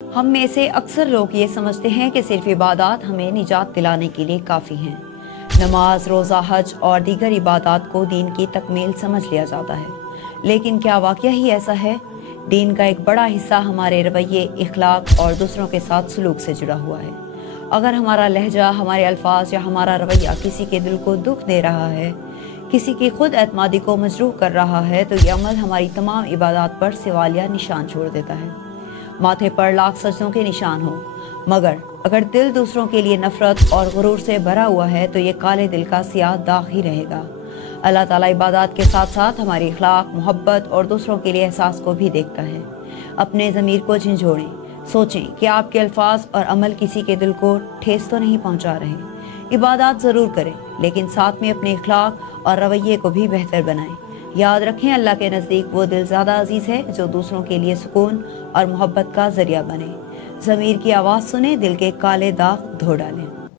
ہم میں سے اکثر لوگ یہ سمجھتے ہیں کہ صرف عبادات ہمیں نجات دلانے کے لیے کافی ہیں۔ نماز، روزہ، حج اور دیگر عبادات کو دین کی تکمیل سمجھ لیا جاتا ہے، لیکن کیا واقعہ ہی ایسا ہے؟ دین کا ایک بڑا حصہ ہمارے رویے، اخلاق اور دوسروں کے ساتھ سلوک سے جڑا ہوا ہے۔ اگر ہمارا لہجہ، ہمارے الفاظ یا ہمارا رویہ کسی کے دل کو دکھ دے رہا ہے، کسی کی خود اعتمادی کو مجروح کر رہا ہے، تو یہ عمل ہماری تمام عبادات پر سوالیہ نشان چھوڑ دیتا ہے۔ ماتھے پر لاکھ سجدوں کے نشان ہوں، مگر اگر دل دوسروں کے لیے نفرت اور غرور سے بھرا ہوا ہے تو یہ کالے دل کا سیاہ داغ ہی رہے گا۔ اللہ تعالیٰ عبادات کے ساتھ ساتھ ہماری اخلاق، محبت اور دوسروں کے لیے احساس کو بھی دیکھتا ہے۔ اپنے ضمیر کو جھنجھوڑیں، سوچیں کہ آپ کے الفاظ اور عمل کسی کے دل کو ٹھیس تو نہیں پہنچا رہے۔ عبادات ضرور کریں، لیکن ساتھ میں اپنے اخلاق اور رویے کو بھی بہتر بنائیں۔ یاد رکھیں، اللہ کے نزدیک وہ دل زیادہ عزیز ہے جو دوسروں کے لیے سکون اور محبت کا ذریعہ بنے۔ ضمیر کی آواز سنیں، دل کے کالے داغ دھو ڈالیں۔